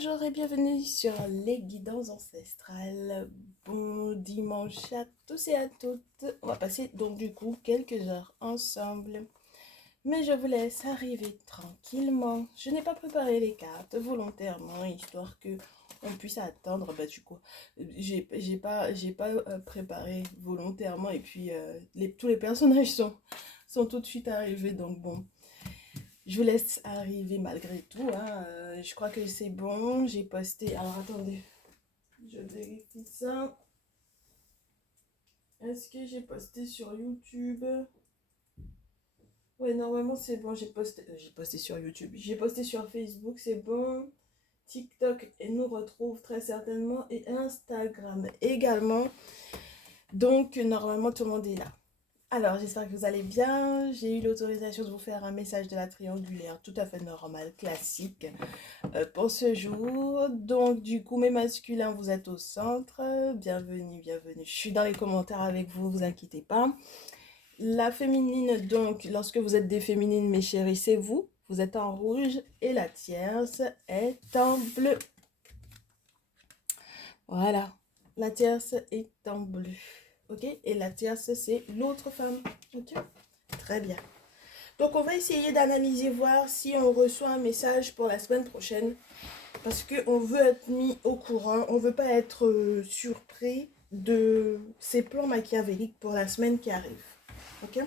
Bonjour et bienvenue sur les guidances ancestrales. Bon dimanche à tous et à toutes. On va passer donc du coup quelques heures ensemble. Mais je vous laisse arriver tranquillement. Je n'ai pas préparé les cartes volontairement, histoire que on puisse attendre. Bah du coup, j'ai pas préparé volontairement et puis tous les personnages sont tout de suite arrivés. Donc bon, je vous laisse arriver malgré tout, hein. Je crois que c'est bon. J'ai posté. Alors attendez, je vérifie ça. Est-ce que j'ai posté sur YouTube? Ouais, normalement c'est bon. J'ai posté sur YouTube. J'ai posté sur Facebook, c'est bon. TikTok et nous retrouve très certainement et Instagram également. Donc normalement tout le monde est là. Alors, j'espère que vous allez bien. J'ai eu l'autorisation de vous faire un message de la triangulaire tout à fait normal, classique, pour ce jour. Donc, du coup, mes masculins, vous êtes au centre. Bienvenue, bienvenue. Je suis dans les commentaires avec vous, vous inquiétez pas. La féminine, donc, lorsque vous êtes des féminines, mes chéris, c'est vous. Vous êtes en rouge et la tierce est en bleu. Voilà, la tierce est en bleu. Ok? Et la tierce, c'est l'autre femme. Ok? Très bien. Donc, on va essayer d'analyser, voir si on reçoit un message pour la semaine prochaine. Parce qu'on veut être mis au courant. On ne veut pas être surpris de ces plans machiavéliques pour la semaine qui arrive. Ok?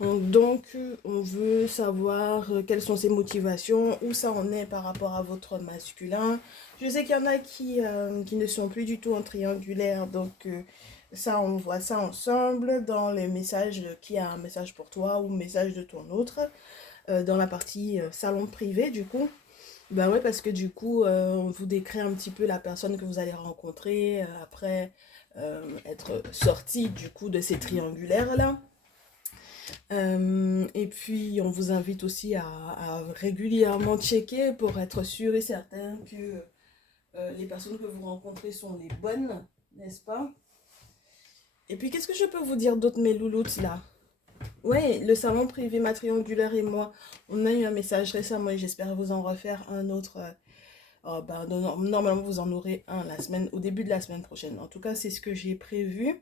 Donc, on veut savoir quelles sont ses motivations, où ça en est par rapport à votre masculin. Je sais qu'il y en a qui ne sont plus du tout en triangulaire, donc ça, on voit ça ensemble dans les messages, qui a un message pour toi ou message de ton autre, dans la partie salon privé, du coup. Ben ouais, parce que du coup, on vous décrit un petit peu la personne que vous allez rencontrer après être sorti du coup de ces triangulaires-là. Et puis, on vous invite aussi à régulièrement checker pour être sûr et certain que les personnes que vous rencontrez sont les bonnes, n'est-ce pas? Et puis, qu'est-ce que je peux vous dire d'autre, mes louloutes, là? Ouais, le salon privé ma triangulaire et moi, on a eu un message récemment et j'espère vous en refaire un autre. Oh, ben, normalement, vous en aurez un au début de la semaine prochaine. En tout cas, c'est ce que j'ai prévu.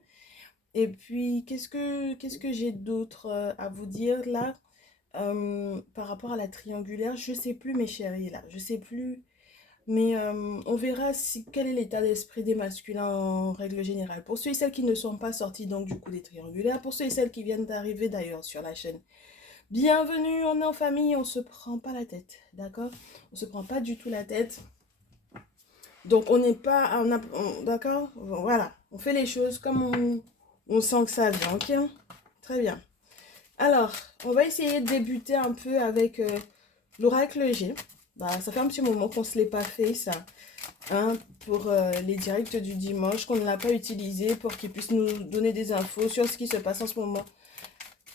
Et puis, qu'est-ce que j'ai d'autre à vous dire là? Par rapport à la triangulaire, je sais plus mes chéris là, je sais plus. Mais on verra quel est l'état d'esprit des masculins en règle générale. Pour ceux et celles qui ne sont pas sortis donc du coup des triangulaires, pour ceux et celles qui viennent d'arriver d'ailleurs sur la chaîne. Bienvenue, on est en famille, on se prend pas la tête, d'accord? On se prend pas du tout la tête. Donc on n'est pas, d'accord? Voilà, on fait les choses comme on sent que ça vient, ok? Très bien. Alors, on va essayer de débuter un peu avec l'oracle G. Bah, ça fait un petit moment qu'on ne se l'est pas fait, ça. Hein, pour les directs du dimanche, qu'on ne l'a pas utilisé pour qu'il puisse nous donner des infos sur ce qui se passe en ce moment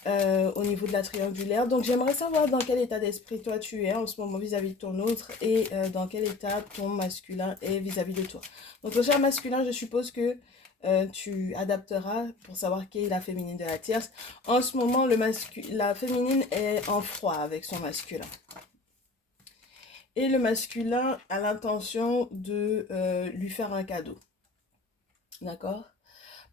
au niveau de la triangulaire. Donc, j'aimerais savoir dans quel état d'esprit toi tu es en ce moment vis-à-vis de ton autre et dans quel état ton masculin est vis-à-vis de toi. Donc, le cher masculin, je suppose que tu adapteras pour savoir qui est la féminine de la tierce. En ce moment, la féminine est en froid avec son masculin. Et le masculin a l'intention de lui faire un cadeau. D'accord?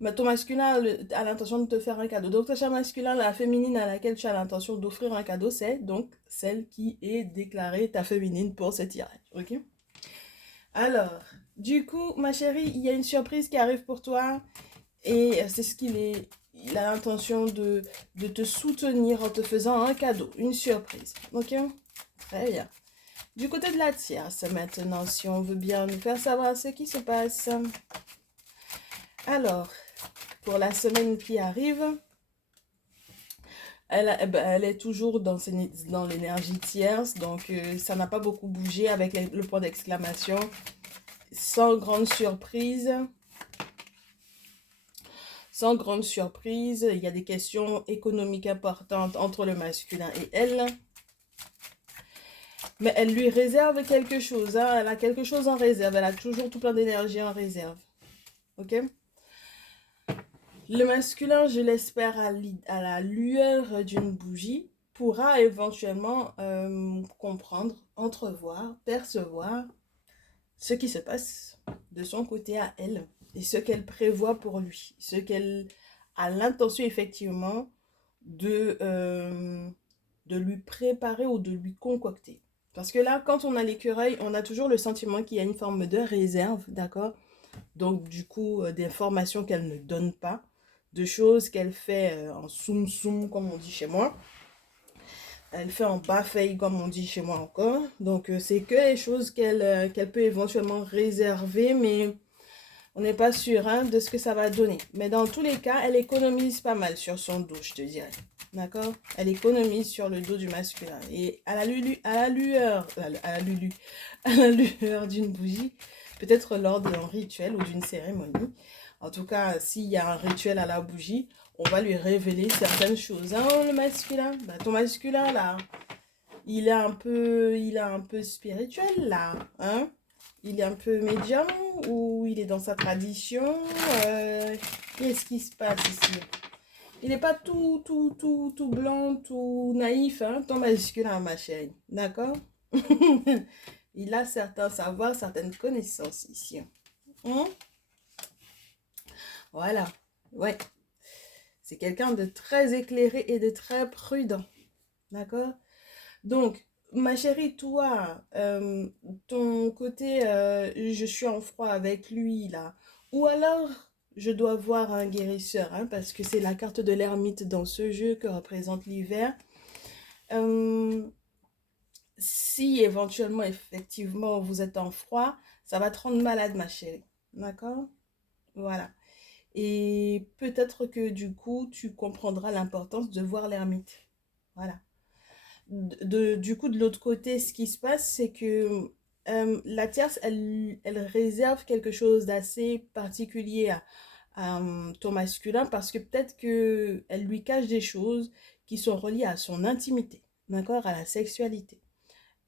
Mais ton masculin a l'intention de te faire un cadeau. Donc, ton cher masculin, la féminine à laquelle tu as l'intention d'offrir un cadeau, c'est donc celle qui est déclarée ta féminine pour ce tirage. Ok? Alors, du coup, ma chérie, il y a une surprise qui arrive pour toi. Et c'est ce qu'il est. Il a l'intention de te soutenir en te faisant un cadeau, une surprise. Ok? Très bien. Du côté de la tierce, maintenant, si on veut bien nous faire savoir ce qui se passe. Alors, pour la semaine qui arrive, elle est toujours dans l'énergie tierce, donc ça n'a pas beaucoup bougé avec le point d'exclamation. Sans grande surprise. Sans grande surprise, il y a des questions économiques importantes entre le masculin et elle. Mais elle lui réserve quelque chose, hein. Elle a quelque chose en réserve. Elle a toujours tout plein d'énergie en réserve. Ok? Le masculin, je l'espère, à la lueur d'une bougie, pourra éventuellement comprendre, entrevoir, percevoir ce qui se passe de son côté à elle et ce qu'elle prévoit pour lui, ce qu'elle a l'intention effectivement de lui préparer ou de lui concocter. Parce que là, quand on a l'écureuil, on a toujours le sentiment qu'il y a une forme de réserve, d'accord? Donc, du coup, d'informations qu'elle ne donne pas, de choses qu'elle fait en soum-soum, comme on dit chez moi. Elle fait en bas-feuille, comme on dit chez moi encore. Donc, c'est que les choses qu'elle peut éventuellement réserver, mais on n'est pas sûr hein, de ce que ça va donner. Mais dans tous les cas, elle économise pas mal sur son dos, je te dirais. D'accord? Elle économise sur le dos du masculin. Et à la lueur à la lueur d'une bougie, peut-être lors d'un rituel ou d'une cérémonie. En tout cas, s'il y a un rituel à la bougie, on va lui révéler certaines choses. Hein, le masculin, bah, ton masculin là, il est un peu spirituel là, hein? Il est un peu médium ou il est dans sa tradition? Qu'est-ce qui se passe ici? Il n'est pas tout blanc, tout naïf, hein, ton masculin, ma chérie. D'accord? Il a certains savoirs, certaines connaissances ici. Hein? Voilà. Ouais. C'est quelqu'un de très éclairé et de très prudent. D'accord? Donc, ma chérie, toi, ton côté, je suis en froid avec lui, là. Ou alors, je dois voir un guérisseur, hein, parce que c'est la carte de l'ermite dans ce jeu que représente l'hiver. Si éventuellement, effectivement, vous êtes en froid, ça va te rendre malade, ma chérie. D'accord? Voilà. Et peut-être que du coup, tu comprendras l'importance de voir l'ermite. Voilà. Du coup, de l'autre côté, ce qui se passe, c'est que la tierce, elle réserve quelque chose d'assez particulier à ton masculin parce que peut-être qu'elle lui cache des choses qui sont reliées à son intimité, d'accord, à la sexualité.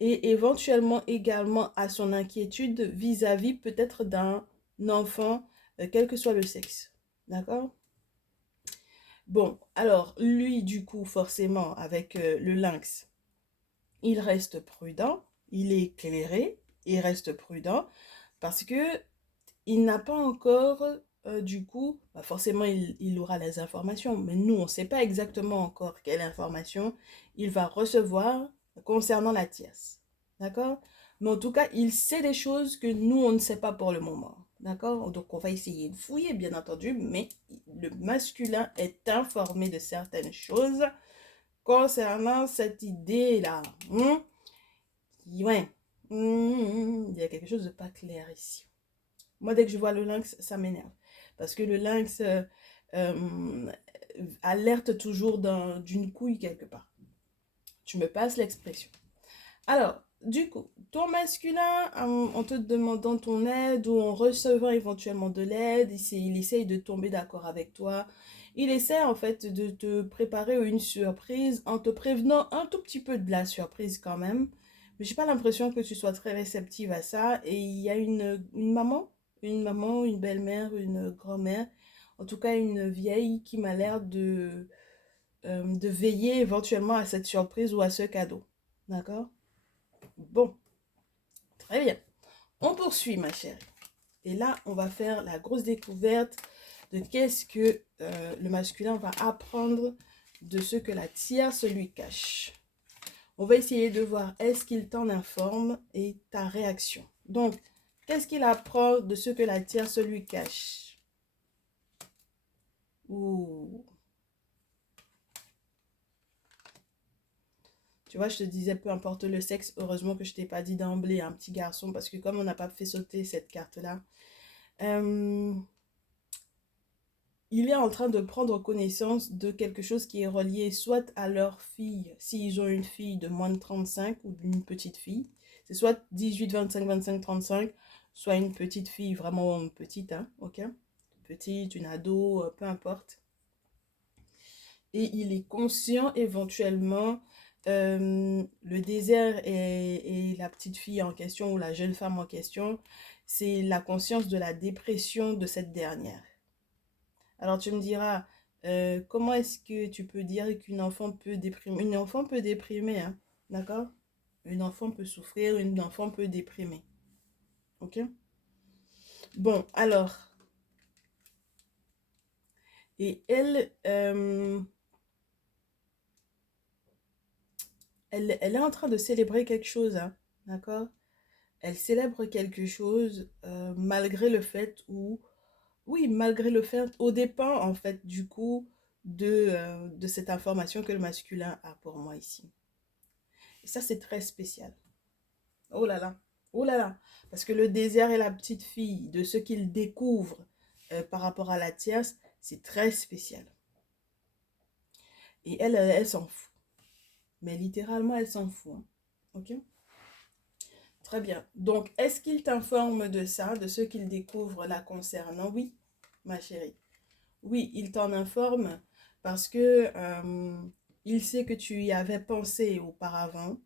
Et éventuellement également à son inquiétude vis-à-vis peut-être d'un enfant, quel que soit le sexe. D'accord? Bon, alors lui, du coup, forcément, avec le lynx, il reste prudent, il est éclairé, il reste prudent parce que il n'a pas encore, du coup, bah forcément il aura les informations, mais nous on ne sait pas exactement encore quelle information il va recevoir concernant la tierce. D'accord? Mais en tout cas, il sait des choses que nous on ne sait pas pour le moment. D'accord? Donc on va essayer de fouiller, bien entendu, mais le masculin est informé de certaines choses concernant cette idée-là. Ouais. Il y a quelque chose de pas clair ici. Moi, dès que je vois le lynx, ça m'énerve. Parce que le lynx euh, alerte toujours d'une couille quelque part. Tu me passes l'expression. Alors, du coup, ton masculin, en te demandant ton aide ou en recevant éventuellement de l'aide, il essaye de tomber d'accord avec toi. Il essaie en fait de te préparer une surprise en te prévenant un tout petit peu de la surprise quand même. Mais j'ai pas l'impression que tu sois très réceptive à ça. Et il y a une maman, une belle-mère, une grand-mère, en tout cas une vieille qui m'a l'air de veiller éventuellement à cette surprise ou à ce cadeau. D'accord? Bon, très bien. On poursuit, ma chérie. Et là, on va faire la grosse découverte de qu'est-ce que le masculin va apprendre de ce que la tierce lui cache. On va essayer de voir est-ce qu'il t'en informe et ta réaction. Donc, qu'est-ce qu'il apprend de ce que la tierce lui cache? Ouh. Tu vois, je te disais, peu importe le sexe, heureusement que je t'ai pas dit d'emblée un petit garçon, parce que comme on n'a pas fait sauter cette carte-là, il est en train de prendre connaissance de quelque chose qui est relié soit à leur fille, s'ils ont une fille de moins de 35 ou une petite fille, c'est soit 18, 25, 25, 35, soit une petite fille vraiment petite, hein, ok? Petite, une ado, peu importe. Et il est conscient éventuellement le désert et la petite fille en question ou la jeune femme en question, c'est la conscience de la dépression de cette dernière. Alors tu me diras, comment est-ce que tu peux dire qu'une enfant peut déprimer? Une enfant peut déprimer, hein, d'accord? Une enfant peut souffrir, une enfant peut déprimer. Ok? Bon, alors, et elle est en train de célébrer quelque chose, hein, d'accord? Elle célèbre quelque chose malgré le fait où, oui, malgré le fait, au dépend en fait du coup de cette information que le masculin a pour moi ici. Et ça, c'est très spécial. Oh là là, oh là là. Parce que le désert et la petite fille, de ce qu'il découvre par rapport à la tierce, c'est très spécial. Et elle s'en fout. Mais littéralement, elle s'en fout, hein. Ok? Très bien. Donc, est-ce qu'il t'informe de ça, de ce qu'il découvre la concernant? Oui, ma chérie. Oui, il t'en informe parce que il sait que tu y avais pensé auparavant,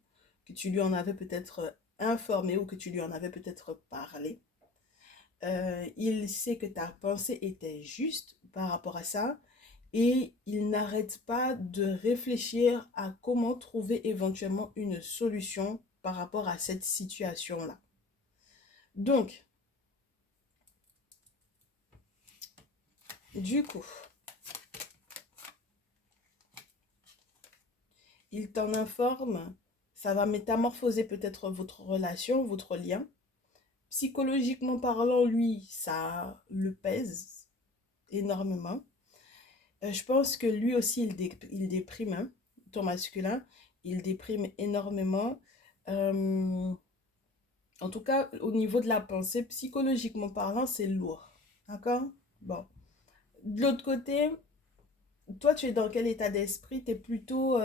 que tu lui en avais peut-être informé ou que tu lui en avais peut-être parlé. Il sait que ta pensée était juste par rapport à ça et il n'arrête pas de réfléchir à comment trouver éventuellement une solution par rapport à cette situation-là. Donc, du coup, il t'en informe, ça va métamorphoser peut-être votre relation, votre lien. Psychologiquement parlant, lui, ça le pèse énormément. Je pense que lui aussi, il déprime, hein, ton masculin, il déprime énormément. Euh, En tout cas, au niveau de la pensée, psychologiquement parlant, c'est lourd. D'accord? Bon. De l'autre côté, toi, tu es dans quel état d'esprit? Tu es plutôt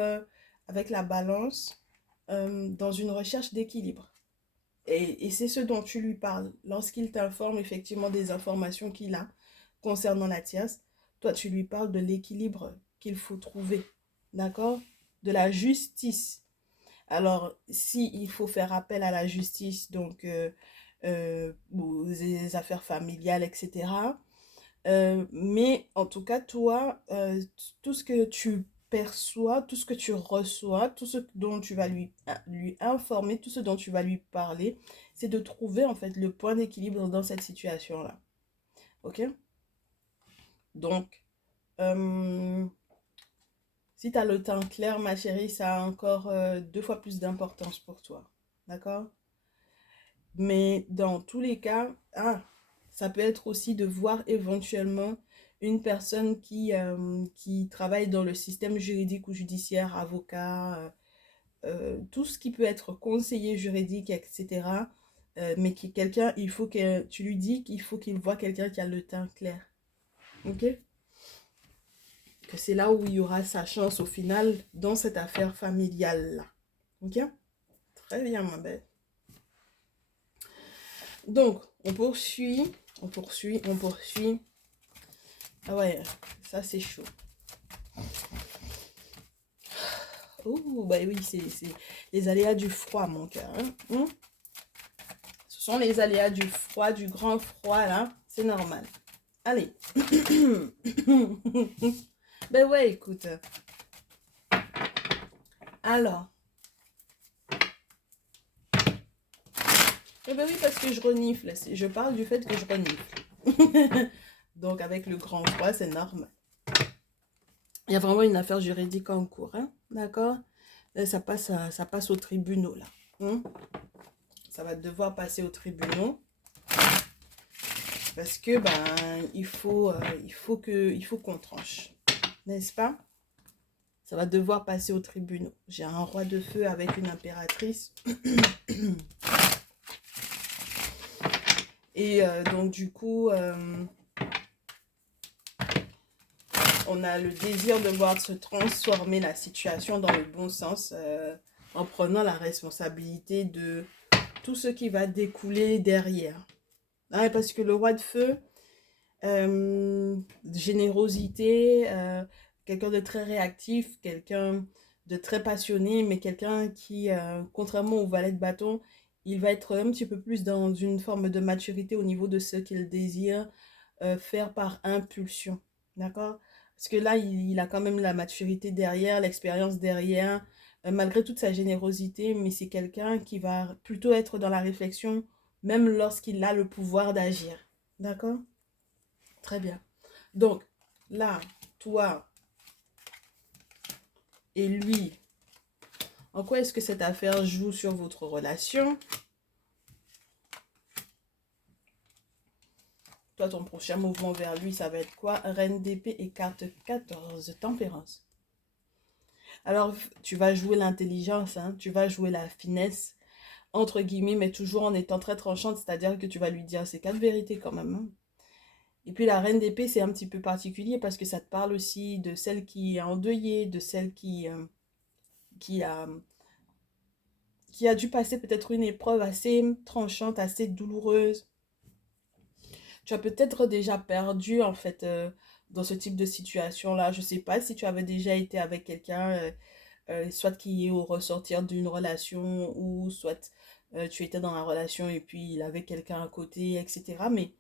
avec la balance, dans une recherche d'équilibre. Et c'est ce dont tu lui parles. Lorsqu'il t'informe effectivement des informations qu'il a concernant la tierce, toi, tu lui parles de l'équilibre qu'il faut trouver. D'accord? De la justice. Alors, si il faut faire appel à la justice, donc aux affaires familiales, etc. Mais en tout cas, toi, tout ce que tu perçois, tout ce que tu reçois, tout ce dont tu vas lui informer, tout ce dont tu vas lui parler, c'est de trouver en fait le point d'équilibre dans cette situation-là. Ok? Donc, euh, si tu as le temps clair, ma chérie, ça a encore 2 fois plus d'importance pour toi. D'accord? Mais dans tous les cas, ça peut être aussi de voir éventuellement une personne qui travaille dans le système juridique ou judiciaire, avocat, tout ce qui peut être conseiller juridique, etc. Mais qui quelqu'un, il faut que tu lui dis qu'il faut qu'il voit quelqu'un qui a le teint clair. Ok? Que c'est là où il y aura sa chance au final dans cette affaire familiale-là. Ok? Très bien, ma belle. Donc, on poursuit, on poursuit, on poursuit. Ah ouais, ça c'est chaud. Oh, bah oui, c'est les aléas du froid, mon cœur, hein. Ce sont les aléas du froid, du grand froid, là. C'est normal. Allez. Ben ouais, écoute. Alors. Eh ben oui, parce que je renifle. Je parle du fait que je renifle. Donc, avec le grand froid, c'est normal. Il y a vraiment une affaire juridique en cours, hein. D'accord? Ça passe aux tribunaux, là. Ça va devoir passer aux tribunaux. Parce que, ben, il faut qu'on tranche. N'est-ce pas? Ça va devoir passer aux tribunaux. J'ai un roi de feu avec une impératrice. Et donc, du coup, on a le désir de voir se transformer la situation dans le bon sens en prenant la responsabilité de tout ce qui va découler derrière. Ah, parce que le roi de feu, générosité, quelqu'un de très réactif, quelqu'un de très passionné, mais quelqu'un qui, contrairement au valet de bâton, il va être un petit peu plus dans une forme de maturité au niveau de ce qu'il désire faire par impulsion. D'accord? Parce que là, il a quand même la maturité derrière, l'expérience derrière, malgré toute sa générosité, mais c'est quelqu'un qui va plutôt être dans la réflexion même lorsqu'il a le pouvoir d'agir. D'accord? Très bien. Donc, là, toi et lui, en quoi est-ce que cette affaire joue sur votre relation? Toi, ton prochain mouvement vers lui, ça va être quoi? Reine d'épée et carte 14, tempérance. Alors, tu vas jouer l'intelligence, hein, tu vas jouer la finesse, entre guillemets, mais toujours en étant très tranchante, c'est-à-dire que tu vas lui dire ces quatre vérités quand même, hein. Et puis la reine d'épée, c'est un petit peu particulier parce que ça te parle aussi de celle qui est endeuillée, de celle qui a, qui a dû passer peut-être une épreuve assez tranchante, assez douloureuse. Tu as peut-être déjà perdu en fait dans ce type de situation-là. Je ne sais pas si tu avais déjà été avec quelqu'un, soit qui est au ressortir d'une relation ou soit tu étais dans la relation et puis il avait quelqu'un à côté, etc. Mais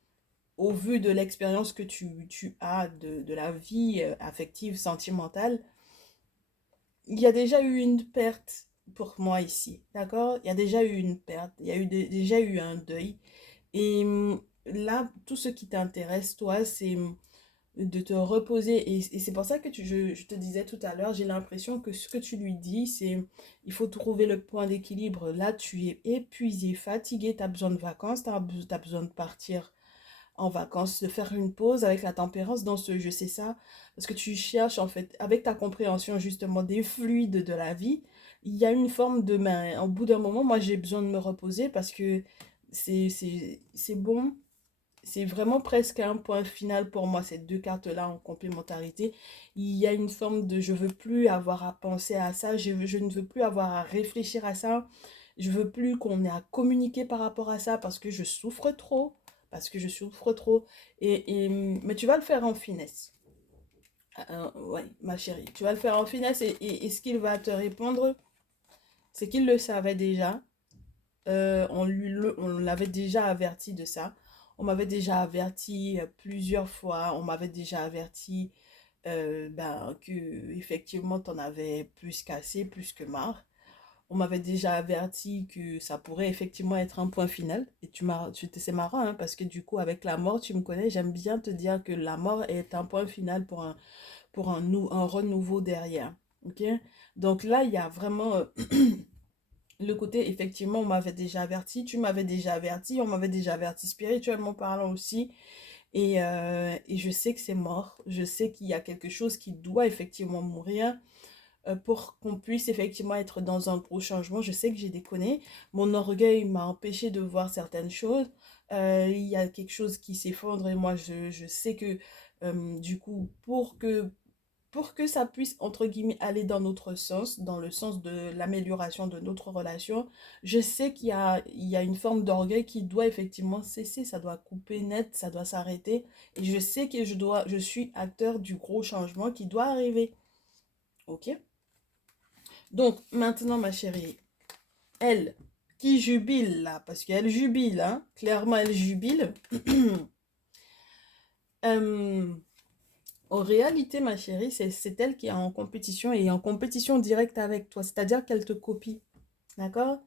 au vu de l'expérience que tu as de la vie affective, sentimentale, il y a déjà eu une perte pour moi ici, d'accord? Il y a déjà eu une perte, il y a eu déjà eu un deuil. Et là, tout ce qui t'intéresse, toi, c'est de te reposer. Et c'est pour ça que je te disais tout à l'heure, j'ai l'impression que ce que tu lui dis, c'est il faut trouver le point d'équilibre. Là, tu es épuisé, fatigué, tu as besoin de vacances, tu as besoin de partir en vacances, de faire une pause avec la tempérance dans ce jeu, c'est ça. Parce que tu cherches, en fait, avec ta compréhension justement des fluides de la vie, il y a une forme de main. Au bout d'un moment, moi, j'ai besoin de me reposer parce que c'est bon. C'est vraiment presque un point final pour moi, ces deux cartes-là en complémentarité. Il y a une forme de je veux plus avoir à penser à ça, je ne veux plus avoir à réfléchir à ça, je veux plus qu'on ait à communiquer par rapport à ça parce que je souffre trop, parce que je souffre trop. Mais tu vas le faire en finesse. Ouais, ma chérie, tu vas le faire en finesse et ce qu'il va te répondre, c'est qu'il le savait déjà. On l'avait déjà averti de ça. On m'avait déjà averti plusieurs fois. On m'avait déjà averti que effectivement t'en avais plus qu'assez, plus que marre. On m'avait déjà averti que ça pourrait effectivement être un point final. Et c'est marrant hein, parce que du coup avec la mort, tu me connais, j'aime bien te dire que la mort est un point final pour un renouveau derrière. Ok? Donc là, il y a vraiment le côté, effectivement, on m'avait déjà averti, tu m'avais déjà averti, on m'avait déjà averti spirituellement parlant aussi. Et je sais que c'est mort. Je sais qu'il y a quelque chose qui doit effectivement mourir pour qu'on puisse effectivement être dans un gros changement. Je sais que j'ai déconné. Mon orgueil m'a empêché de voir certaines choses. Il y a quelque chose qui s'effondre et moi, je sais que du coup, pour que ça puisse, entre guillemets, aller dans notre sens, dans le sens de l'amélioration de notre relation, je sais il y a une forme d'orgueil qui doit effectivement cesser, ça doit couper net, ça doit s'arrêter. Et je sais que je suis acteur du gros changement qui doit arriver. Ok? Donc, maintenant, ma chérie, elle, qui jubile là, parce qu'elle jubile, hein, clairement, elle jubile. Euh, En réalité, ma chérie, c'est elle qui est en compétition et en compétition directe avec toi. C'est-à-dire qu'elle te copie. D'accord?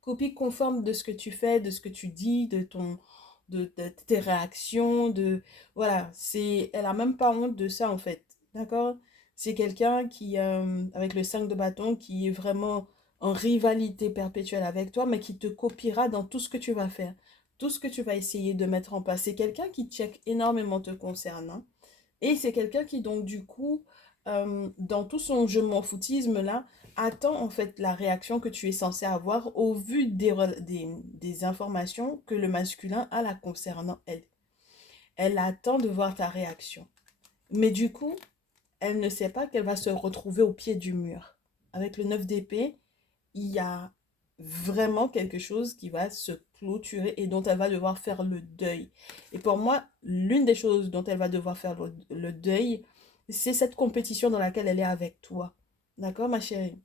Copie conforme de ce que tu fais, de ce que tu dis, de tes réactions, voilà. Elle a même pas honte de ça, en fait. D'accord? C'est quelqu'un qui, avec le 5 de bâton, qui est vraiment en rivalité perpétuelle avec toi, mais qui te copiera dans tout ce que tu vas faire. Tout ce que tu vas essayer de mettre en place. C'est quelqu'un qui check énormément te concernant. Et c'est quelqu'un qui, donc, du coup, dans tout son je m'en foutisme là, attend en fait la réaction que tu es censé avoir au vu des informations que le masculin a la concernant elle. Elle attend de voir ta réaction. Mais du coup, elle ne sait pas qu'elle va se retrouver au pied du mur. Avec le 9 d'épée, il y a vraiment quelque chose qui va se clôturer et dont elle va devoir faire le deuil. Et pour moi, l'une des choses dont elle va devoir faire le deuil, c'est cette compétition dans laquelle elle est avec toi. D'accord, ma chérie?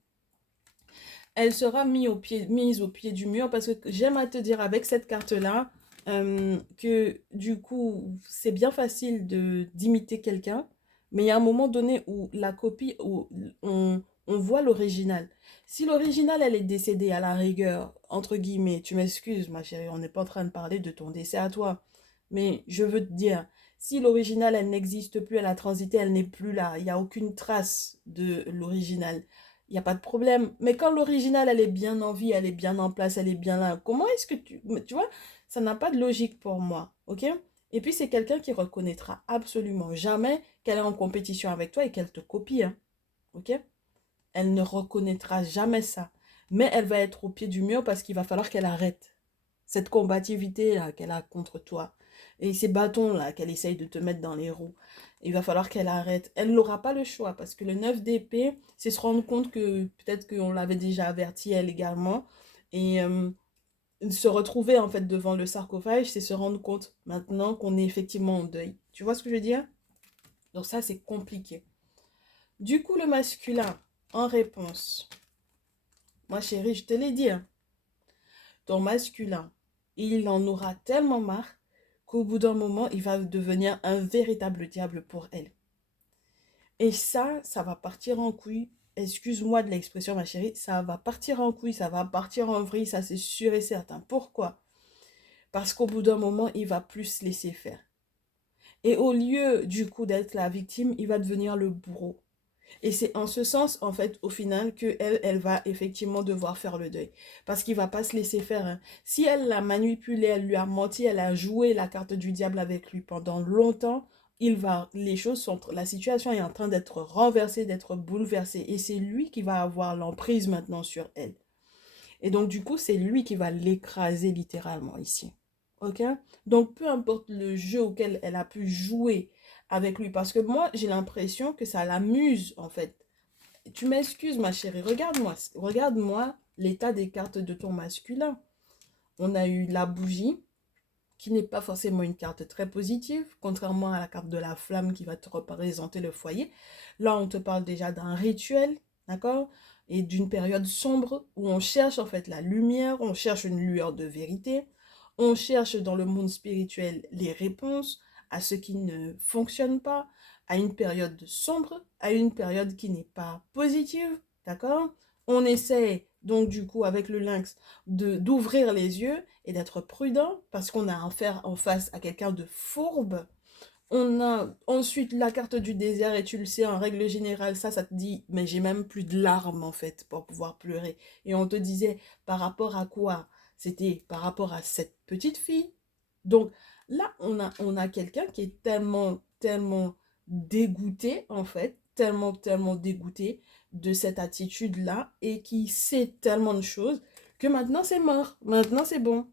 Elle sera mise au pied du mur parce que j'aime à te dire avec cette carte-là que du coup, c'est bien facile d'imiter quelqu'un, mais il y a un moment donné où la copie, où on voit l'original. Si l'original, elle est décédée à la rigueur, entre guillemets, tu m'excuses, ma chérie, on n'est pas en train de parler de ton décès à toi. Mais je veux te dire, si l'original, elle n'existe plus, elle a transité, elle n'est plus là, il n'y a aucune trace de l'original, il n'y a pas de problème. Mais quand l'original, elle est bien en vie, elle est bien en place, elle est bien là, comment est-ce que tu vois, ça n'a pas de logique pour moi, ok? Et puis, c'est quelqu'un qui reconnaîtra absolument jamais qu'elle est en compétition avec toi et qu'elle te copie, hein, ok? Elle ne reconnaîtra jamais ça. Mais elle va être au pied du mur parce qu'il va falloir qu'elle arrête cette combativité là qu'elle a contre toi. Et ces bâtons là qu'elle essaye de te mettre dans les roues. Il va falloir qu'elle arrête. Elle n'aura pas le choix parce que le 9 d'épée, c'est se rendre compte que peut-être qu'on l'avait déjà averti elle également. Et se retrouver en fait devant le sarcophage, c'est se rendre compte maintenant qu'on est effectivement en deuil. Tu vois ce que je veux dire? Donc ça, c'est compliqué. Du coup, le masculin, en réponse, moi chérie, je te l'ai dit, hein, ton masculin, il en aura tellement marre qu'au bout d'un moment, il va devenir un véritable diable pour elle. Et ça va partir en couille. Excuse-moi de l'expression, ma chérie, ça va partir en couille, ça va partir en vrille, ça c'est sûr et certain. Pourquoi? Parce qu'au bout d'un moment, il va plus se laisser faire. Et au lieu, du coup, d'être la victime, il va devenir le bourreau. Et c'est en ce sens, en fait, au final, que elle va effectivement devoir faire le deuil. Parce qu'il va pas se laisser faire, hein. Si elle l'a manipulé, elle lui a menti, elle a joué la carte du diable avec lui pendant longtemps, la situation est en train d'être renversée, d'être bouleversée. Et c'est lui qui va avoir l'emprise maintenant sur elle. Et donc, du coup, c'est lui qui va l'écraser littéralement ici. Ok? Donc, peu importe le jeu auquel elle a pu jouer avec lui, parce que moi, j'ai l'impression que ça l'amuse, en fait. Tu m'excuses, ma chérie, regarde-moi l'état des cartes de ton masculin. On a eu la bougie, qui n'est pas forcément une carte très positive, contrairement à la carte de la flamme qui va te représenter le foyer. Là, on te parle déjà d'un rituel, d'accord? Et d'une période sombre où on cherche en fait la lumière, on cherche une lueur de vérité, on cherche dans le monde spirituel les réponses à ce qui ne fonctionne pas, à une période sombre, à une période qui n'est pas positive, d'accord? On essaie donc du coup avec le lynx d'ouvrir les yeux et d'être prudent parce qu'on a affaire en face à quelqu'un de fourbe. On a ensuite la carte du désert et tu le sais, en règle générale, ça te dit, mais j'ai même plus de larmes en fait pour pouvoir pleurer. Et on te disait par rapport à quoi? C'était par rapport à cette petite fille. Donc là, on a quelqu'un qui est tellement dégoûté en fait, tellement dégoûté de cette attitude-là et qui sait tellement de choses que maintenant c'est mort, maintenant c'est bon.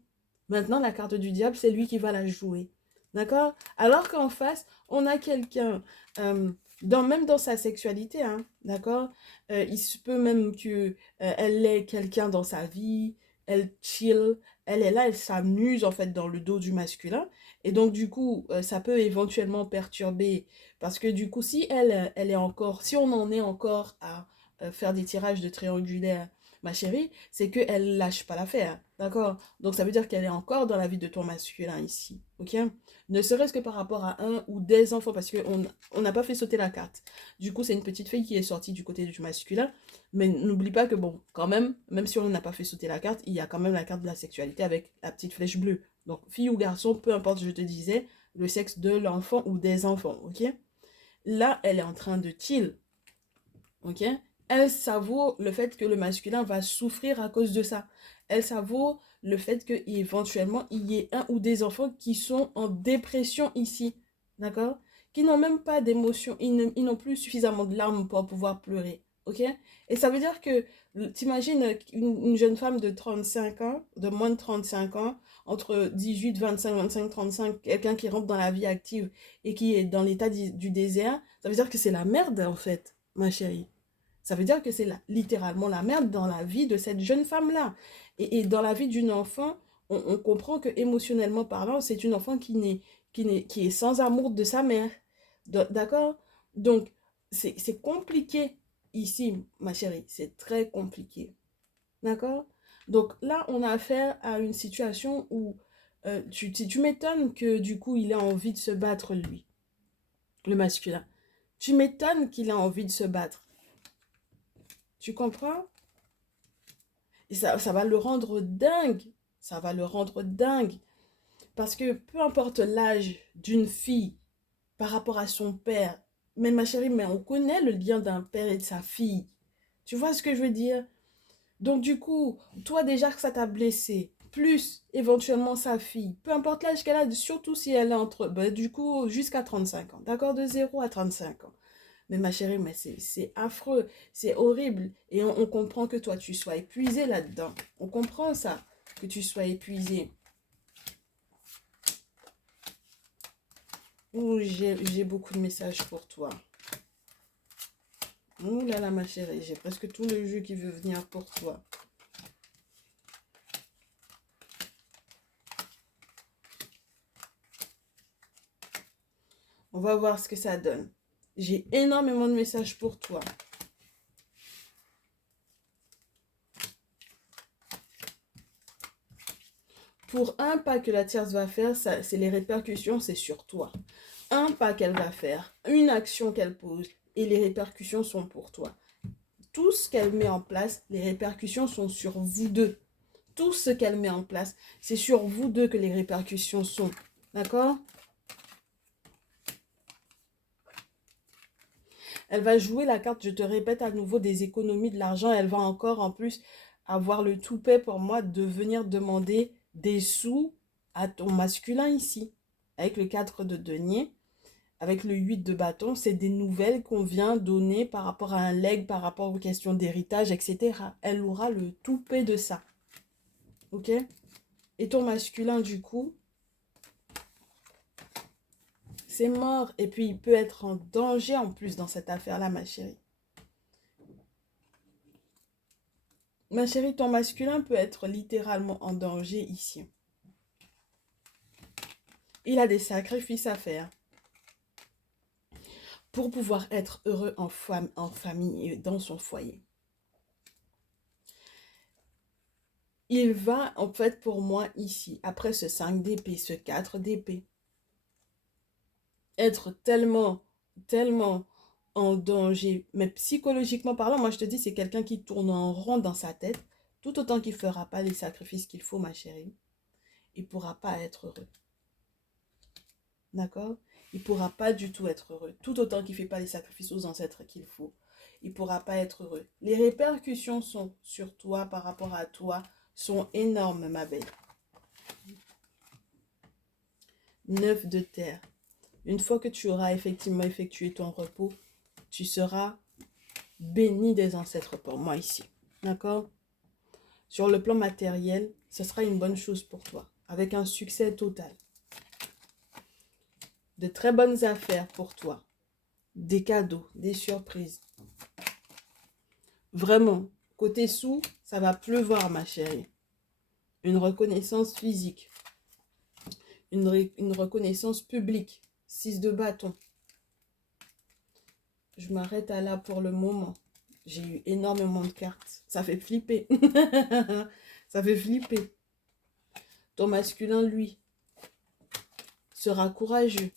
Maintenant la carte du diable, c'est lui qui va la jouer. D'accord? Alors qu'en face, on a quelqu'un, même dans sa sexualité, hein, d'accord? Il se peut même que elle ait quelqu'un dans sa vie, elle chill, elle est là, elle s'amuse en fait dans le dos du masculin. Et donc du coup, ça peut éventuellement perturber, parce que du coup, si on en est encore à faire des tirages de triangulaire, ma chérie, c'est qu'elle lâche pas l'affaire, d'accord? Donc ça veut dire qu'elle est encore dans la vie de ton masculin ici, ok? Ne serait-ce que par rapport à un ou des enfants, parce qu'on n'a pas fait sauter la carte. Du coup, c'est une petite fille qui est sortie du côté du masculin, mais n'oublie pas que, bon, quand même si on n'a pas fait sauter la carte, il y a quand même la carte de la sexualité avec la petite flèche bleue. Donc, fille ou garçon, peu importe, je te disais, le sexe de l'enfant ou des enfants, ok? Là, elle est en train de chill, ok? Elle savoure le fait que le masculin va souffrir à cause de ça. Elle savoure le fait qu'éventuellement, il y ait un ou des enfants qui sont en dépression ici, d'accord? Qui n'ont même pas d'émotion, ils n'ont plus suffisamment de larmes pour pouvoir pleurer, ok? Et ça veut dire que, t'imagines une jeune femme de 35 ans, de moins de 35 ans, entre 18, 25, 35, quelqu'un qui rentre dans la vie active et qui est dans l'état du désert, ça veut dire que c'est la merde en fait, ma chérie. Ça veut dire que c'est littéralement la merde dans la vie de cette jeune femme-là. Et dans la vie d'une enfant, on comprend que émotionnellement parlant, c'est une enfant qui est sans amour de sa mère. D'accord? Donc, c'est compliqué ici, ma chérie. C'est très compliqué. D'accord? Donc là, on a affaire à une situation où tu m'étonnes que du coup, il a envie de se battre, lui, le masculin. Tu m'étonnes qu'il a envie de se battre. Tu comprends? Et ça va le rendre dingue. Ça va le rendre dingue. Parce que peu importe l'âge d'une fille par rapport à son père, mais ma chérie, mais on connaît le lien d'un père et de sa fille. Tu vois ce que je veux dire? Donc du coup, toi déjà que ça t'a blessé, plus éventuellement sa fille, peu importe l'âge qu'elle a, surtout si elle est entre, ben, du coup, jusqu'à 35 ans, d'accord? De 0 à 35 ans. Mais ma chérie, mais c'est affreux, c'est horrible. Et on comprend que toi, tu sois épuisée là-dedans. On comprend ça, que tu sois épuisée. Ouh, j'ai beaucoup de messages pour toi. Ouh là là, ma chérie, j'ai presque tout le jeu qui veut venir pour toi. On va voir ce que ça donne. J'ai énormément de messages pour toi. Pour un pas que la tierce va faire, c'est les répercussions, c'est sur toi. Un pas qu'elle va faire, une action qu'elle pose, et les répercussions sont pour toi. Tout ce qu'elle met en place, les répercussions sont sur vous deux. Tout ce qu'elle met en place, c'est sur vous deux que les répercussions sont. D'accord? Elle va jouer la carte, je te répète à nouveau, des économies, de l'argent. Elle va encore en plus avoir le toupet pour moi de venir demander des sous à ton masculin ici. Avec le 4 de denier, avec le 8 de bâton, c'est des nouvelles qu'on vient donner par rapport à un legs, par rapport aux questions d'héritage, etc. Elle aura le toupet de ça. Ok? Et ton masculin, du coup, c'est mort. Et puis, il peut être en danger en plus dans cette affaire-là, ma chérie. Ma chérie, ton masculin peut être littéralement en danger ici. Il a des sacrifices à faire pour pouvoir être heureux en famille et dans son foyer. Il va, en fait, pour moi, ici, après ce 5 d'épée, ce 4 d'épée, être tellement, tellement en danger. Mais psychologiquement parlant, moi, je te dis, c'est quelqu'un qui tourne en rond dans sa tête, tout autant qu'il ne fera pas les sacrifices qu'il faut, ma chérie. Il ne pourra pas être heureux. D'accord? Il ne pourra pas du tout être heureux. Tout autant qu'il ne fait pas les sacrifices aux ancêtres qu'il faut. Il ne pourra pas être heureux. Les répercussions sont sur toi, par rapport à toi, sont énormes, ma belle. 9 de terre. Une fois que tu auras effectivement effectué ton repos, tu seras béni des ancêtres pour moi ici. D'accord? Sur le plan matériel, ce sera une bonne chose pour toi, avec un succès total. De très bonnes affaires pour toi. Des cadeaux, des surprises. Vraiment, côté sous, ça va pleuvoir, ma chérie. Une reconnaissance physique. Une reconnaissance publique. 6 de bâton. Je m'arrête à là pour le moment. J'ai eu énormément de cartes. Ça fait flipper. Ça fait flipper. Ton masculin, lui, sera courageux.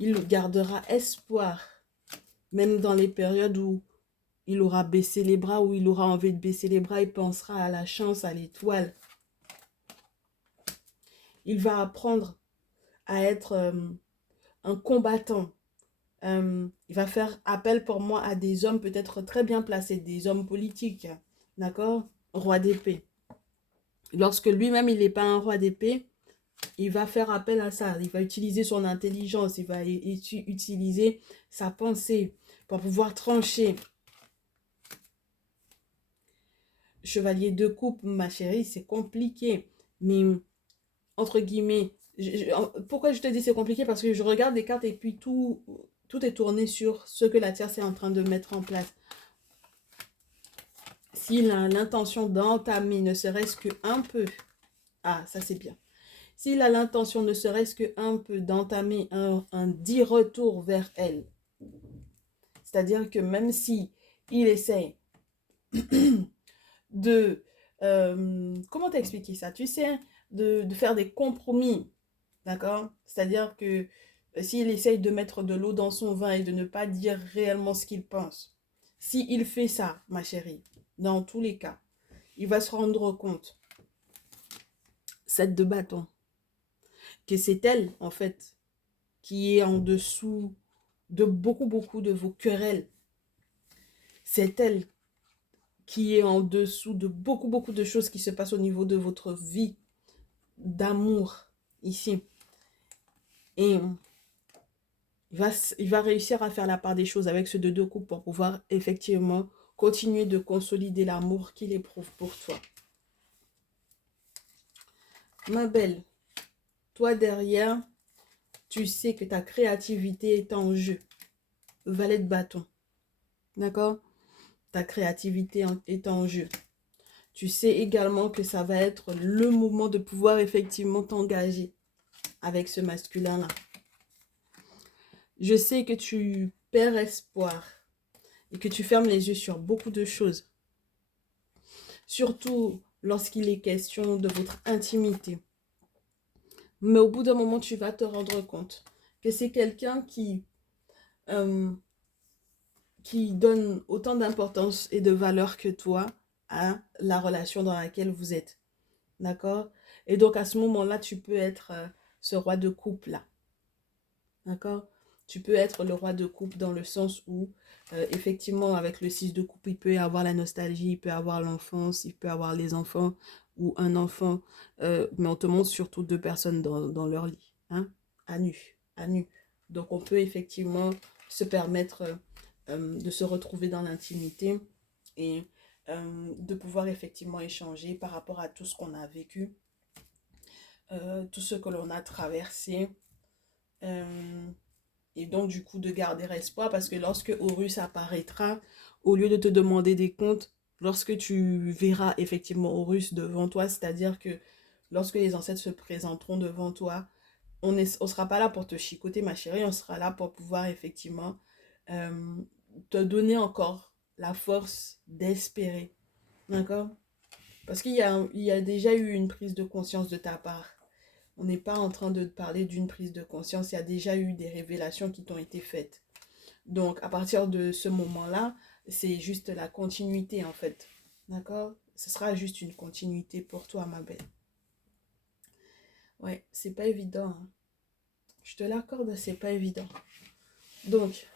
Il gardera espoir. Même dans les périodes où il aura baissé les bras, où il aura envie de baisser les bras, il pensera à la chance, à l'étoile. Il va apprendre à être un combattant. Il va faire appel pour moi à des hommes peut-être très bien placés, des hommes politiques. D'accord? Roi d'épée. Lorsque lui-même, il n'est pas un roi d'épée, il va faire appel à ça. Il va utiliser son intelligence. Il va utiliser sa pensée pour pouvoir trancher. Chevalier de coupe, ma chérie, c'est compliqué. Mais, entre guillemets, pourquoi je te dis c'est compliqué? Parce que je regarde les cartes et puis tout est tourné sur ce que la tierce est en train de mettre en place. S'il a l'intention d'entamer, ne serait-ce qu'un peu, ah, ça c'est bien. S'il a l'intention, ne serait-ce qu'un peu, d'entamer un dit retour vers elle, c'est-à-dire que même si il essaie de... comment t'expliquer ça? Tu sais, de faire des compromis, d'accord? C'est-à-dire que s'il essaye de mettre de l'eau dans son vin et de ne pas dire réellement ce qu'il pense, S'il fait ça, ma chérie, dans tous les cas, il va se rendre compte, cette de bâton, que c'est elle, en fait, qui est en dessous de beaucoup de vos querelles. C'est elle qui est en dessous de beaucoup de choses qui se passent au niveau de votre vie d'amour ici. Et il va réussir à faire la part des choses avec ce deux coups pour pouvoir effectivement continuer de consolider l'amour qu'il éprouve pour toi. Ma belle, toi derrière, tu sais que ta créativité est en jeu. Valet de bâton. D'accord? Ta créativité est en jeu. Tu sais également que ça va être le moment de pouvoir effectivement t'engager avec ce masculin-là. Je sais que tu perds espoir et que tu fermes les yeux sur beaucoup de choses. Surtout lorsqu'il est question de votre intimité. Mais au bout d'un moment, tu vas te rendre compte que c'est quelqu'un qui donne autant d'importance et de valeur que toi à la relation dans laquelle vous êtes. D'accord? Et donc, à ce moment-là, tu peux être ce roi de coupe-là. D'accord? Tu peux être le roi de coupe dans le sens où, effectivement, avec le 6 de coupe, il peut y avoir la nostalgie, il peut y avoir l'enfance, il peut y avoir les enfants ou un enfant. Mais on te montre surtout deux personnes dans leur lit, hein? À nu, à nu. Donc, on peut effectivement se permettre de se retrouver dans l'intimité et de pouvoir effectivement échanger par rapport à tout ce qu'on a vécu, tout ce que l'on a traversé. Et donc, du coup, de garder espoir parce que lorsque Horus apparaîtra, au lieu de te demander des comptes, lorsque tu verras effectivement Horus devant toi, c'est-à-dire que lorsque les ancêtres se présenteront devant toi, on sera pas là pour te chicoter, ma chérie, on sera là pour pouvoir effectivement euh, te donner encore la force d'espérer. D'accord? Parce qu'il y a déjà eu une prise de conscience de ta part. On n'est pas en train de parler d'une prise de conscience. Il y a déjà eu des révélations qui t'ont été faites. Donc, à partir de ce moment-là, c'est juste la continuité, en fait. D'accord? Ce sera juste une continuité pour toi, ma belle. Ouais, c'est pas évident, hein. Je te l'accorde, c'est pas évident. Donc,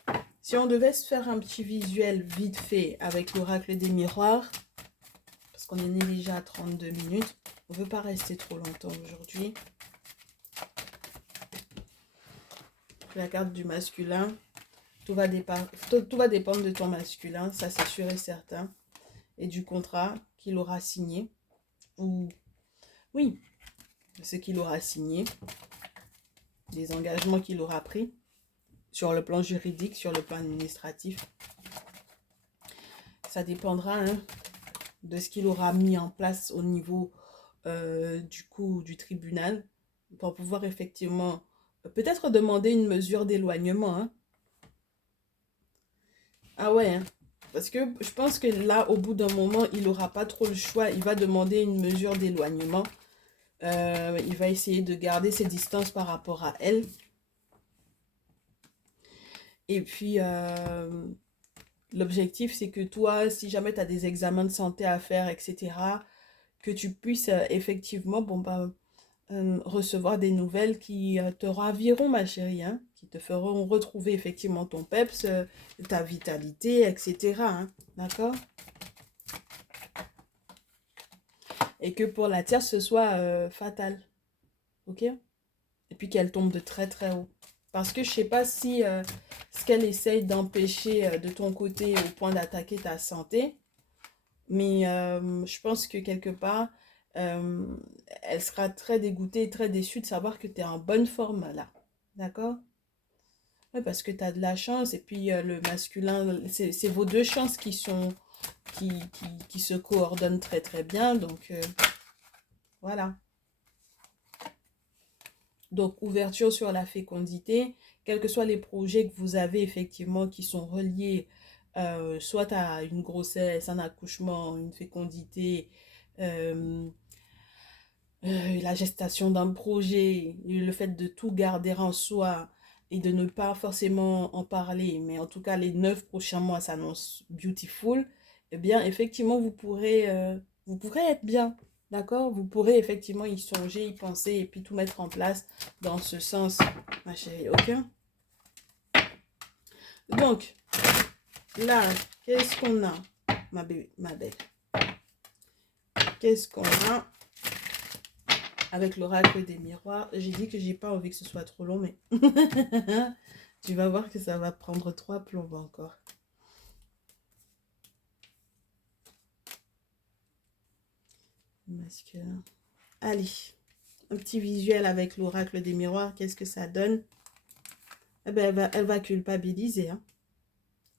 si on devait se faire un petit visuel vite fait avec l'oracle des miroirs, parce qu'on est déjà à 32 minutes, on ne veut pas rester trop longtemps aujourd'hui. La carte du masculin, tout va dépendre de ton masculin, ça c'est sûr et certain, et du contrat qu'il aura signé, ou oui, ce qu'il aura signé, les engagements qu'il aura pris sur le plan juridique, sur le plan administratif. Ça dépendra, hein, de ce qu'il aura mis en place au niveau du tribunal pour pouvoir effectivement peut-être demander une mesure d'éloignement, hein. Ah ouais, hein. Parce que je pense que là, au bout d'un moment, il n'aura pas trop le choix. Il va demander une mesure d'éloignement. Il va essayer de garder ses distances par rapport à elle. Et puis, l'objectif, c'est que toi, si jamais tu as des examens de santé à faire, etc., que tu puisses effectivement recevoir des nouvelles qui te raviront, ma chérie, hein, qui te feront retrouver effectivement ton peps, ta vitalité, etc. Hein, d'accord? Et que pour la tierce, ce soit fatal. Ok? Et puis qu'elle tombe de très très haut. Parce que je sais pas si ce qu'elle essaye d'empêcher de ton côté au point d'attaquer ta santé, mais je pense que quelque part, euh, elle sera très dégoûtée et très déçue de savoir que tu es en bonne forme là. D'accord? Ouais, parce que tu as de la chance et puis le masculin, c'est vos deux chances qui se coordonnent très très bien. Donc voilà. Donc ouverture sur la fécondité, quels que soient les projets que vous avez effectivement qui sont reliés soit à une grossesse, un accouchement, une fécondité, euh, la gestation d'un projet, le fait de tout garder en soi, et de ne pas forcément en parler, mais en tout cas les 9 prochains mois s'annoncent beautiful, eh bien effectivement vous pourrez être bien, d'accord? Vous pourrez effectivement y songer, y penser et puis tout mettre en place dans ce sens, ma chérie, ok? Donc, là, qu'est-ce qu'on a, ma belle? Qu'est-ce qu'on a avec l'oracle des miroirs? J'ai dit que j'ai pas envie que ce soit trop long, mais tu vas voir que ça va prendre 3 plombes encore. Masculin. Allez, un petit visuel avec l'oracle des miroirs. Qu'est-ce que ça donne? Eh ben, elle va culpabiliser. Hein.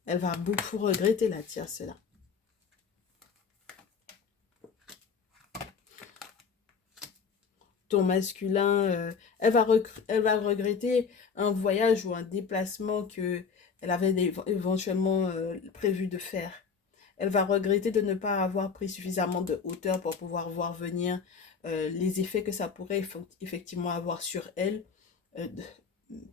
Elle va beaucoup regretter la tierce là. Ton masculin, elle va regretter un voyage ou un déplacement que elle avait éventuellement prévu de faire. Elle va regretter de ne pas avoir pris suffisamment de hauteur pour pouvoir voir venir les effets que ça pourrait effectivement avoir sur elle, euh,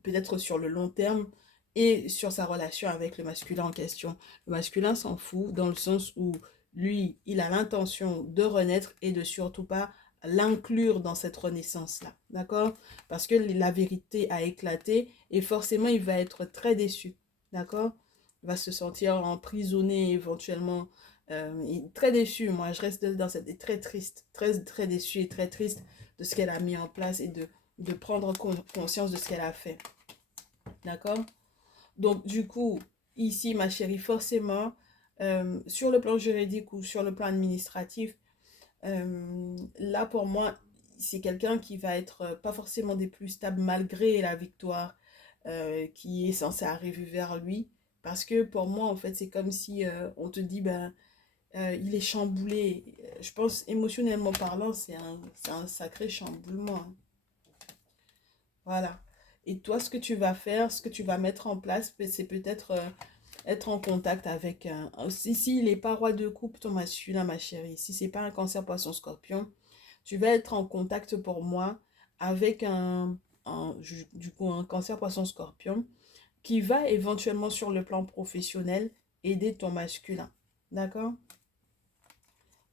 peut-être sur le long terme, et sur sa relation avec le masculin en question. Le masculin s'en fout dans le sens où lui, il a l'intention de renaître et de surtout pas l'inclure dans cette renaissance-là, d'accord? Parce que la vérité a éclaté et forcément, il va être très déçu, d'accord? Il va se sentir emprisonné éventuellement, très déçu. Moi, je reste dans cette... très triste, très déçu et très triste de ce qu'elle a mis en place et de prendre conscience de ce qu'elle a fait, d'accord? Donc, du coup, ici, ma chérie, forcément, sur le plan juridique ou sur le plan administratif, là, pour moi, c'est quelqu'un qui va être pas forcément des plus stables malgré la victoire qui est censée arriver vers lui. Parce que pour moi, en fait, c'est comme si on te dit, ben, il est chamboulé. Je pense, émotionnellement parlant, c'est un sacré chamboulement. Hein. Voilà. Et toi, ce que tu vas faire, ce que tu vas mettre en place, c'est peut-être être en contact avec un... Si les parois de coupe, ton masculin, ma chérie, si c'est pas un cancer, poisson, scorpion, tu vas être en contact pour moi avec du coup, un cancer, poisson, scorpion qui va éventuellement sur le plan professionnel aider ton masculin. D'accord?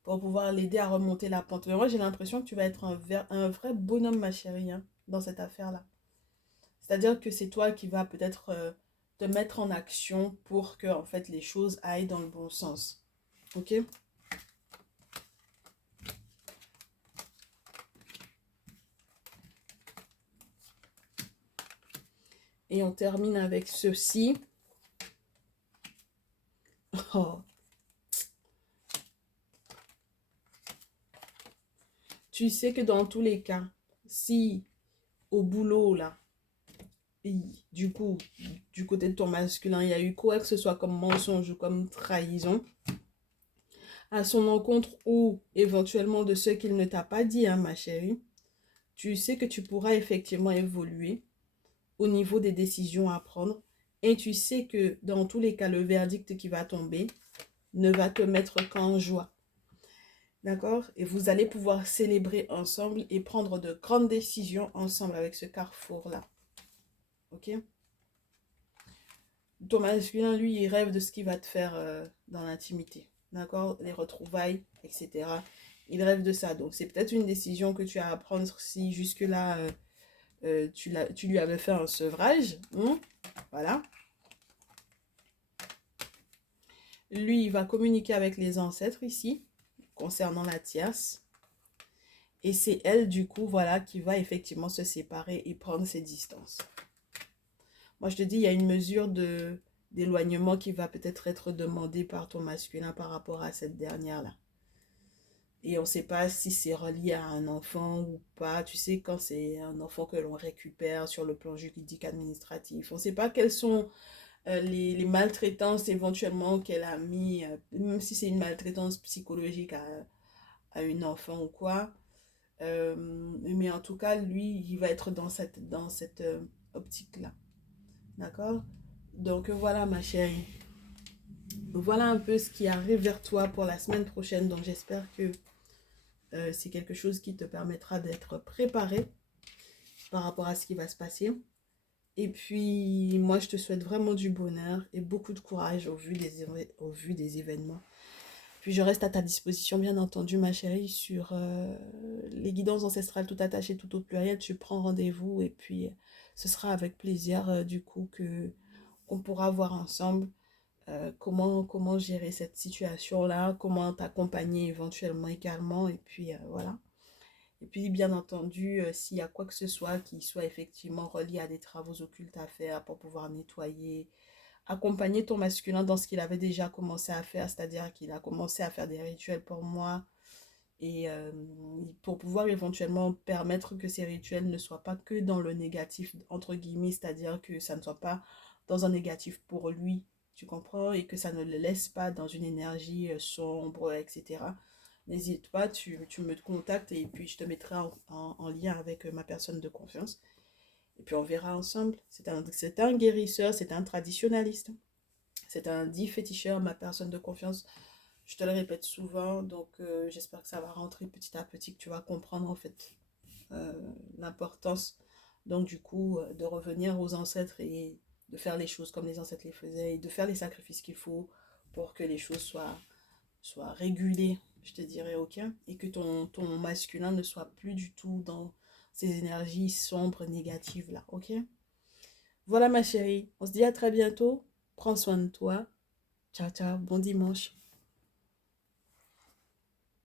Pour pouvoir l'aider à remonter la pente. Mais moi, j'ai l'impression que tu vas être un vrai bonhomme, ma chérie, hein, dans cette affaire-là. C'est-à-dire que c'est toi qui vas peut-être te mettre en action pour que en fait, les choses aillent dans le bon sens. Ok? Et on termine avec ceci. Oh. Tu sais que dans tous les cas, si au boulot, là, du coup, du côté de ton masculin, il y a eu quoi que ce soit comme mensonge ou comme trahison à son encontre ou éventuellement de ce qu'il ne t'a pas dit, hein, ma chérie, tu sais que tu pourras effectivement évoluer au niveau des décisions à prendre et tu sais que dans tous les cas, le verdict qui va tomber ne va te mettre qu'en joie. D'accord? Et vous allez pouvoir célébrer ensemble et prendre de grandes décisions ensemble avec ce carrefour-là. Ok? Ton masculin, lui, il rêve de ce qu'il va te faire dans l'intimité. D'accord? Les retrouvailles, etc. Il rêve de ça. Donc, c'est peut-être une décision que tu as à prendre si jusque-là, tu lui avais fait un sevrage. Hein? Voilà. Lui, il va communiquer avec les ancêtres ici, concernant la tierce. Et c'est elle, du coup, voilà, qui va effectivement se séparer et prendre ses distances. Moi, je te dis, il y a une mesure d'éloignement qui va peut-être être demandée par ton masculin par rapport à cette dernière-là. Et on ne sait pas si c'est relié à un enfant ou pas. Tu sais, quand c'est un enfant que l'on récupère sur le plan juridique administratif, on ne sait pas quelles sont les maltraitances éventuellement qu'elle a mis, même si c'est une maltraitance psychologique à une enfant ou quoi. Mais en tout cas, lui, il va être dans cette optique-là. D'accord? Donc voilà, ma chérie. Voilà un peu ce qui arrive vers toi pour la semaine prochaine. Donc j'espère que c'est quelque chose qui te permettra d'être préparé par rapport à ce qui va se passer. Et puis, moi, je te souhaite vraiment du bonheur et beaucoup de courage au vu des événements. Puis, je reste à ta disposition, bien entendu, ma chérie, sur les guidances ancestrales tout attachées, tout au pluriel. Tu prends rendez-vous et puis ce sera avec plaisir, du coup, qu'on pourra voir ensemble comment gérer cette situation-là, comment t'accompagner éventuellement également. Et puis, voilà. Et puis, bien entendu, s'il y a quoi que ce soit qui soit effectivement relié à des travaux occultes à faire pour pouvoir nettoyer, accompagner ton masculin dans ce qu'il avait déjà commencé à faire, c'est-à-dire qu'il a commencé à faire des rituels pour moi et pour pouvoir éventuellement permettre que ces rituels ne soient pas que dans le négatif, entre guillemets, c'est-à-dire que ça ne soit pas dans un négatif pour lui, tu comprends, et que ça ne le laisse pas dans une énergie sombre, etc. N'hésite pas, tu me contactes et puis je te mettrai en lien avec ma personne de confiance. Et puis on verra ensemble. C'est un guérisseur, c'est un traditionnaliste. C'est un dit féticheur, ma personne de confiance. Je te le répète souvent, donc j'espère que ça va rentrer petit à petit, que tu vas comprendre en fait euh, l'importance donc du coup de revenir aux ancêtres et de faire les choses comme les ancêtres les faisaient et de faire les sacrifices qu'il faut pour que les choses soient régulées, je te dirais, ok? Et que ton masculin ne soit plus du tout dans ces énergies sombres, négatives là, ok? Voilà ma chérie, on se dit à très bientôt, prends soin de toi, ciao ciao, bon dimanche.